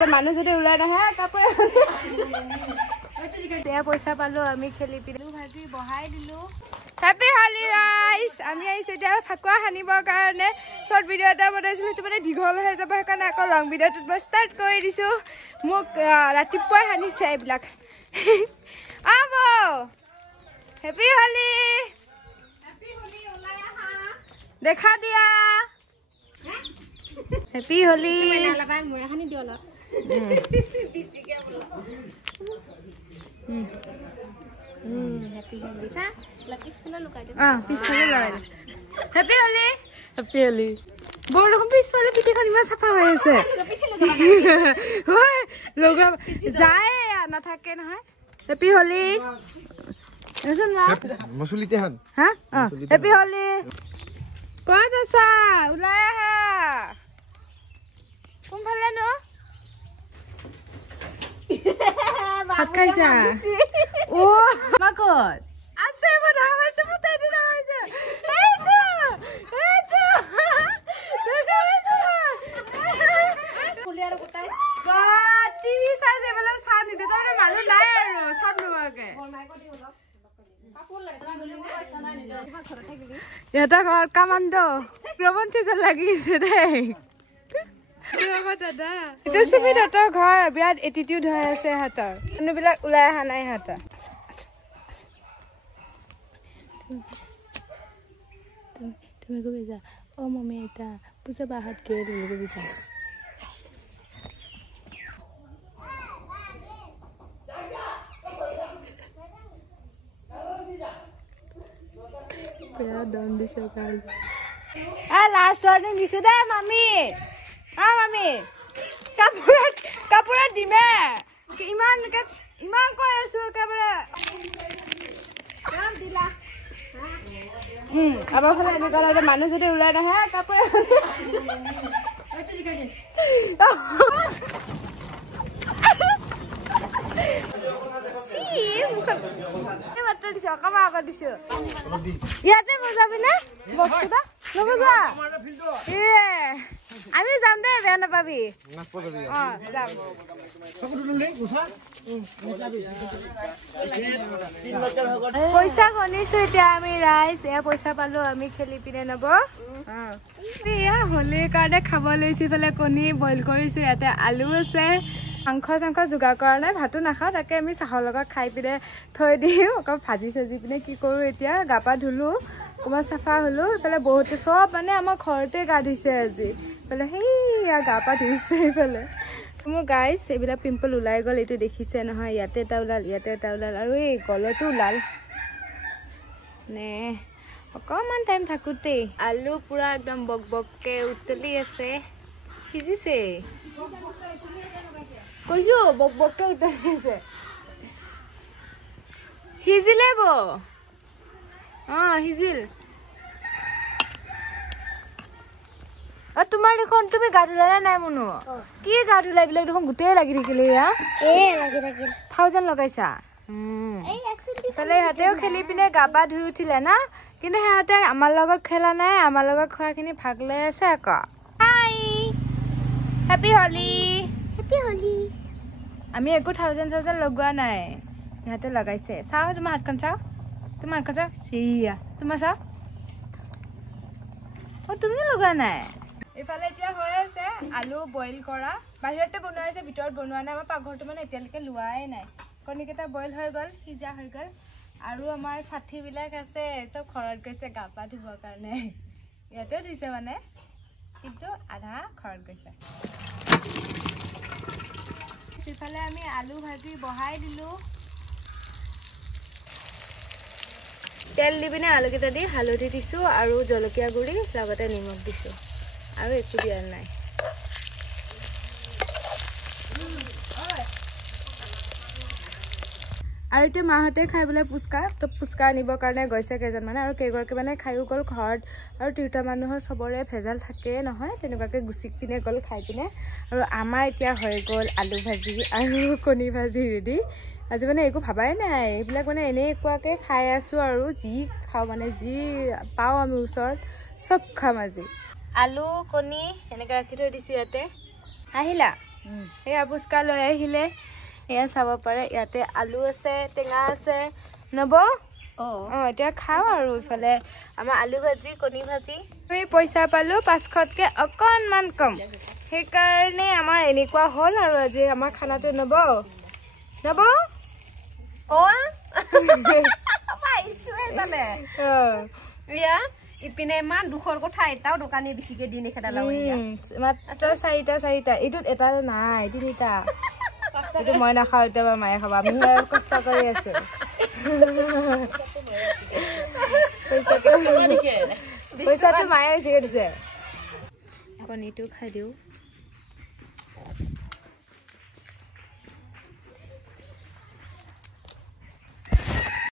মানুহ যদি ওলাই নাহে কাপোৰ এতিয়া পইচা পালো আমি খেলি পিনে ভাজি বহাই দিলো হেপি হলি ৰাইজ আমি আহিছো এতিয়া ফাকুৱা হানিবৰ কাৰণে শৰ্ট ভিডিঅ' এটা বনাইছিলো সেইটো মানে দীঘল হৈ যাব সেইকাৰণে আকৌ লং ভিডিঅ'টোত মই ষ্টাৰ্ট কৰি দিছো মোক ৰাতিপুৱাই হানিছে এইবিলাক আব হেপি হলি দেখা দিয়া হেপি হলি মই হানি দিও অলপ Happy Holi sa lapis pula lukai deh pispale lukai Happy Holi Happy Holi bor kom pispale pite kan iman safa hoy ase hoy loga jae na thake na hoy Happy Holi esun na masulite han ha Happy Holi kot asa ulai aha kom phale no ভাত খাইছা ও মাকত আছে বড় হইছে মুতাই দিলা হইছে এইতো এইতো দুর্গা হইছে ফুলিয়ার কোটাই বা টিভি সাইজে বলে সামনে দে তারে মানু নাই আৰু সব নবাকে কাপড় লাগে তুমি পয়সা নাই নিজ ঘর থাকিলি এটা ঘর কামান্দ প্রবন্ধি যে লাগিছে দেই দাদা এইটো চিমি দাদাৰ ঘৰ বিৰাট এটিটিউড হৈ আছে হাতৰ মানুহবিলাক ওলাই অহা নাই হাতৰ তুমি কবি যা অ মমি এটা পূজা বাহাত কে কবি যা বেয়া দন দিছে কাজ লাষ্ট ৱাৰ্নিং দিছো দে মামি মামি কাপোৰত দিমে ইমান কৈ আছো একেবাৰে আমাৰ ফালে এনেকুৱা মানুহ যদি ওলাই নাহে কাপোৰ দিছো অকমা আগত দিছো ইয়াতে বজাবি নে বস্তুটা নবজা আমি যাম দে বেয়া নাপাবি পইচা গণিছো এতিয়া আমি ৰাইজ এয়া পইচা পালো আমি খেলি পিনে নব এয়া হোলীৰ কাৰণে খাব লৈছো ইফালে কণী বইল কৰিছো ইয়াতে আলু আছে মাংস চাংস যোগাৰ কৰা নাই ভাতো নাখাওঁ তাকে আমি চাহৰ লগত খাই পিনে থৈ দিওঁ আকৌ ভাজি চাজি পিনে কি কৰোঁ এতিয়া গা পা ধুলো অকণমান চাফা হলো ইফালে বহুতে চব মানে আমাৰ ঘৰতে গা ধুইছে আজি ইফালে সেইয়া গা পা ধুইছে ইফালে মোৰ গাইজ এইবিলাক পিম্পল ওলাই গ'ল এইটো দেখিছে নহয় ইয়াতে এটা ওলাল ইয়াতে এটা ওলাল আৰু এই গলতো ওলাল নে অকণমান টাইম থাকোঁতেই আলু পুৰা একদম বক বককে উতলি আছে সিজিছে কৈছো বক বককে উতলি আছে সিজিলে ব সিজিল তোমাৰ দেখোন তুমি গা ধুলা নাই মনো কি গা ধুলা এইবিলাক দেখোন গোটেই লাগি থাকিলে লাগি থাকিল 1000 লগাইছা ইফালে সিহঁতেও খেলি পিনে গা পা ধুই উঠিলে না কিন্তু সিহঁতে আমাৰ লগত খেলা নাই আমাৰ লগত খোৱাখিনি ভাগ লৈ আছে আকৌ হাই হেপি হলি আমি একো 1000 লগোৱা নাই সিহঁতে লগাইছে চাওঁ তোমাৰ হাতখন চাওঁ চিয়া তোমাৰ চাওঁ তুমিও লগোৱা নাই ইফালে এতিয়া হৈ আছে আলু বইল কৰা বাহিৰতে বনোৱা হৈছে ভিতৰত বনোৱা নাই আমাৰ পাকঘৰটো মানে এতিয়ালৈকে লোৱাই নাই কণীকেইটা বইল হৈ গ'ল সিজা হৈ গ'ল আৰু আমাৰ সাথীবিলাক আছে চব ঘৰত গৈছে গা পা ধুবৰ কাৰণে ইয়াতেও ধুইছে মানে কিন্তু আধা ঘৰত গৈছে ইফালে আমি আলু ভাজি বহাই দিলোঁ তেল দি পিনে আলুকেইটা দি হালধি দিছোঁ আৰু জলকীয়া গুড়ি লগতে নিমখ দিছোঁ আৰু একো দিয়া নাই আৰু এতিয়া মাহঁতে খাই বোলে পুচকা আনিবৰ কাৰণে গৈছে কেইজনমানে আৰু কেইগৰাকী মানে খায়ো গ'ল ঘৰত আৰু তিৰোতা মানুহৰ চবৰে ভেজাল থাকে নহয় তেনেকুৱাকৈ গুচি পিনে গ'ল খাই পিনে আৰু আমাৰ এতিয়া হৈ গ'ল আলু ভাজি আৰু কণী ভাজি ৰেডি আজি মানে একো ভাবাই নাই এইবিলাক মানে এনেকুৱাকৈ খাই আছোঁ আৰু যি খাওঁ মানে যি পাওঁ আমি ওচৰত চব খাম আজি আলু কণী এনেকৈ ৰাখি থৈ দিছোঁ ইয়াতে আহিলা এয়া পুচকা লৈ আহিলে এয়া চাব পাৰে ইয়াতে আলু আছে টেঙা আছে নব এতিয়া খাওঁ আৰু ইফালে আমাৰ আলু ভাজি কণী ভাজি আমি পইচা পালো 500তকে অকণমান কম সেইকাৰণে আমাৰ এনেকুৱা হ'ল আৰু আজি আমাৰ খানাটো নব ইপিনে ইমান দুখৰ কথা এটাও দোকানী বেছিকে দি নেখেদা মাত্ৰ চাৰিটা এইটোত এটা নাই তিনিটা এইটো মই নাখাওঁ এতিয়া মায়ে খাব আমি কষ্ট কৰি আছো পইচাটো মায়ে বেছিকে দিছে কণীটো খাই দিওঁ